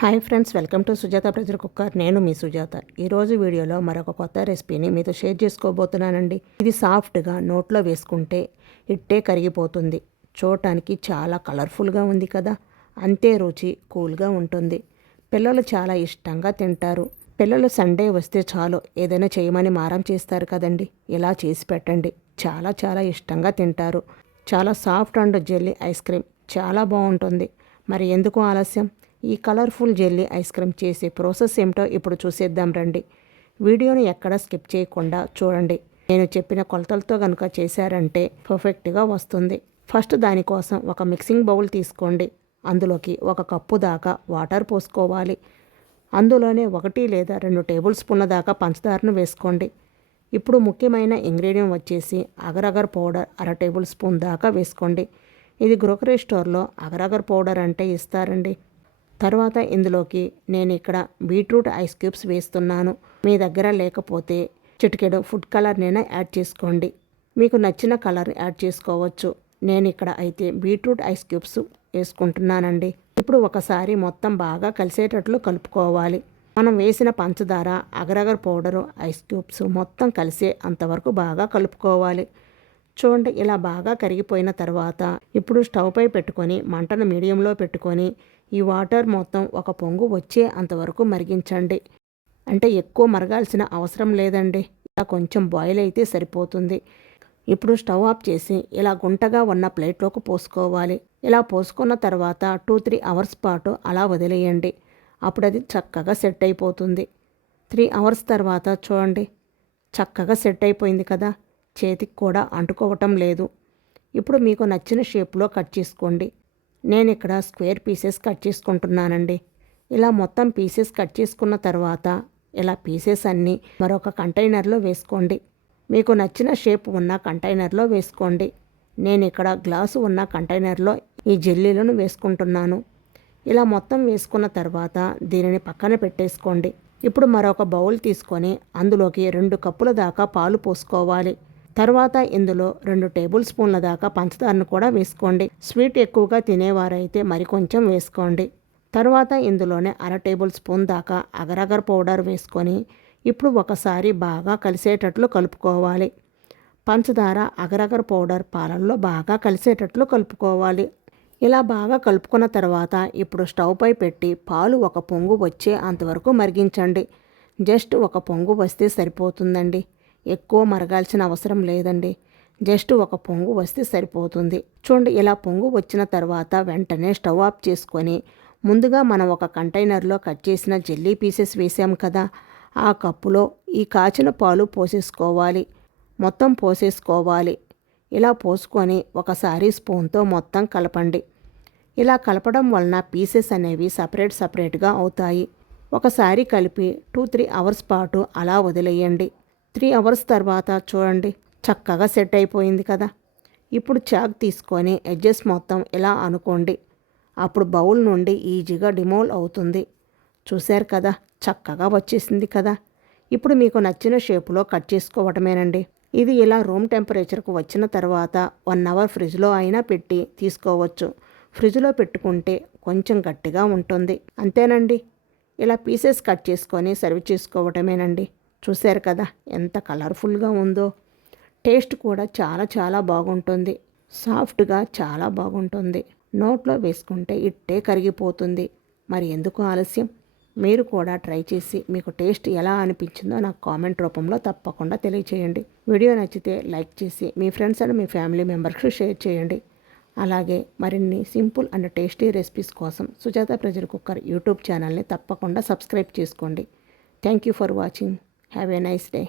Hi friends, welcome to Sujatha pressure cooker. నేను మీ సుజాత. ఈరోజు వీడియోలో మరొక కొత్త రెసిపీని మీతో షేర్ చేసుకోబోతున్నానండి. ఇది సాఫ్ట్గా నోట్లో వేసుకుంటే ఇట్టే కరిగిపోతుంది. చూడటానికి చాలా కలర్ఫుల్గా ఉంది కదా, అంతే రుచి కూల్గా ఉంటుంది. పిల్లలు చాలా ఇష్టంగా తింటారు. పిల్లలు సండే వస్తే చాలు ఏదైనా చేయమని మారం చేస్తారు కదండి. ఇలా చేసి పెట్టండి, చాలా చాలా ఇష్టంగా తింటారు. చాలా soft and jelly ice cream చాలా బాగుంటుంది. మరి ఎందుకు ఆలస్యం, ఈ కలర్ఫుల్ జెల్లీ ఐస్ క్రీమ్ చేసే ప్రాసెస్ ఏమిటో ఇప్పుడు చూసేద్దాం రండి. వీడియోని ఎక్కడ స్కిప్ చేయకుండా చూడండి. నేను చెప్పిన కొలతలతో కనుక చేశారంటే పర్ఫెక్ట్గా వస్తుంది. ఫస్ట్ దానికోసం ఒక మిక్సింగ్ బౌల్ తీసుకోండి. అందులోకి 1 కప్పు దాకా వాటర్ పోసుకోవాలి. అందులోనే 1 లేదా 2 టేబుల్ స్పూన్ల దాకా పంచదారను వేసుకోండి. ఇప్పుడు ముఖ్యమైన ఇంగ్రీడియంట్ వచ్చేసి అగరగర్ పౌడర్ 1/2 టేబుల్ స్పూన్ దాకా వేసుకోండి. ఇది గ్రోసరీ స్టోర్లో అగరగర్ పౌడర్ అంటే ఇస్తారండి. తర్వాత ఇందులోకి నేను ఇక్కడ బీట్రూట్ ఐస్ క్యూబ్స్ వేస్తున్నాను. మీ దగ్గర లేకపోతే చిటికెడు ఫుడ్ కలర్నైనా యాడ్ చేసుకోండి. మీకు నచ్చిన కలర్ యాడ్ చేసుకోవచ్చు. నేను ఇక్కడ అయితే బీట్రూట్ ఐస్ క్యూబ్స్ వేసుకుంటున్నానండి. ఇప్పుడు ఒకసారి మొత్తం బాగా కలిసేటట్లు కలుపుకోవాలి. మనం వేసిన పంచదార, అగరగర్ పౌడరు, ఐస్ క్యూబ్స్ మొత్తం కలిసే అంతవరకు బాగా కలుపుకోవాలి. చూడండి, ఇలా బాగా కరిగిపోయిన తర్వాత ఇప్పుడు స్టవ్ పై పెట్టుకొని మంటను మీడియంలో పెట్టుకొని ఈ వాటర్ మొత్తం ఒక పొంగు వచ్చే అంతవరకు మరిగించండి. అంటే ఎక్కువ మరగాల్సిన అవసరం లేదండి, ఇలా కొంచెం బాయిల్ అయితే సరిపోతుంది. ఇప్పుడు స్టవ్ ఆఫ్ చేసి ఇలా గుంటగా ఉన్న ప్లేట్లోకి పోసుకోవాలి. ఇలా పోసుకున్న తర్వాత 2-3 అవర్స్ పాటు అలా వదిలేయండి. అప్పుడు అది చక్కగా సెట్ అయిపోతుంది. 3 అవర్స్ తర్వాత చూడండి, చక్కగా సెట్ అయిపోయింది కదా, చేతికి కూడా అంటుకోవటం లేదు. ఇప్పుడు మీకు నచ్చిన షేప్లో కట్ చేసుకోండి. నేను ఇక్కడ స్క్వేర్ పీసెస్ కట్ చేసుకుంటున్నానండి. ఇలా మొత్తం పీసెస్ కట్ చేసుకున్న తర్వాత ఇలా పీసెస్ అన్నీ మరొక కంటైనర్లో వేసుకోండి. మీకు నచ్చిన షేప్ ఉన్న కంటైనర్లో వేసుకోండి. నేను ఇక్కడ గ్లాసు ఉన్న కంటైనర్లో ఈ జెల్లీలను వేసుకుంటున్నాను. ఇలా మొత్తం వేసుకున్న తర్వాత దీనిని పక్కన పెట్టేసుకోండి. ఇప్పుడు మరొక బౌల్ తీసుకొని అందులోకి 2 కప్పుల దాకా పాలు పోసుకోవాలి. తర్వాత ఇందులో 2 టేబుల్ స్పూన్ల దాకా పంచదారను కూడా వేసుకోండి. స్వీట్ ఎక్కువగా తినేవారైతే మరికొంచెం వేసుకోండి. తర్వాత ఇందులోనే 1/2 టేబుల్ స్పూన్ దాకా అగరగర్ పౌడర్ వేసుకొని ఇప్పుడు ఒకసారి బాగా కలిసేటట్లు కలుపుకోవాలి. పంచదార, అగరగర్ పౌడర్ పాలల్లో బాగా కలిసేటట్లు కలుపుకోవాలి. ఇలా బాగా కలుపుకున్న తర్వాత ఇప్పుడు స్టవ్ పై పెట్టి పాలు ఒక పొంగు వచ్చే అంతవరకు మరిగించండి. జస్ట్ ఒక పొంగు వస్తే సరిపోతుందండి, ఎక్కువ మరగాల్సిన అవసరం లేదండి. జస్ట్ ఒక పొంగు వస్తే సరిపోతుంది. చూడండి, ఇలా పొంగు వచ్చిన తర్వాత వెంటనే స్టవ్ ఆఫ్ చేసుకొని ముందుగా మనం ఒక కంటైనర్లో కట్ చేసిన జెల్లీ పీసెస్ వేసాం కదా, ఆ కప్పులో ఈ కాచిన పాలు పోసేసుకోవాలి. మొత్తం పోసేసుకోవాలి. ఇలా పోసుకొని ఒకసారి స్పూన్తో మొత్తం కలపండి. ఇలా కలపడం వలన పీసెస్ అనేవి సపరేట్గా అవుతాయి. ఒకసారి కలిపి 2-3 అవర్స్ పాటు అలా వదిలేయండి. 3 అవర్స్ తర్వాత చూడండి, చక్కగా సెట్ అయిపోయింది కదా. ఇప్పుడు చాక్ తీసుకొని ఎడ్జెస్ మొత్తం ఇలా అనుకోండి. అప్పుడు బౌల్ నుండి ఈజీగా డిమోల్ అవుతుంది. చూశారు కదా, చక్కగా వచ్చేసింది కదా. ఇప్పుడు మీకు నచ్చిన షేపులో కట్ చేసుకోవటమేనండి. ఇది ఇలా రూమ్ టెంపరేచర్కు వచ్చిన తర్వాత 1 అవర్ ఫ్రిడ్జ్లో అయినా పెట్టి తీసుకోవచ్చు. ఫ్రిడ్జ్లో పెట్టుకుంటే కొంచెం గట్టిగా ఉంటుంది. అంతేనండి, ఇలా పీసెస్ కట్ చేసుకొని సర్వ్ చేసుకోవటమేనండి. చూశారు కదా ఎంత కలర్ఫుల్గా ఉందో. టేస్ట్ కూడా చాలా చాలా బాగుంటుంది. సాఫ్ట్గా చాలా బాగుంటుంది. నోట్లో వేసుకుంటే ఇట్టే కరిగిపోతుంది. మరి ఎందుకు ఆలస్యం, మీరు కూడా ట్రై చేసి మీకు టేస్ట్ ఎలా అనిపించిందో నాకు కామెంట్ రూపంలో తప్పకుండా తెలియచేయండి. వీడియో నచ్చితే లైక్ చేసి మీ ఫ్రెండ్స్ అండ్ మీ ఫ్యామిలీ మెంబర్స్కి షేర్ చేయండి. అలాగే మరిన్ని సింపుల్ అండ్ టేస్టీ రెసిపీస్ కోసం సుజాత ప్రెషర్ కుక్కర్ యూట్యూబ్ ఛానల్ని తప్పకుండా సబ్స్క్రైబ్ చేసుకోండి. Thank you for watching. Have a nice day.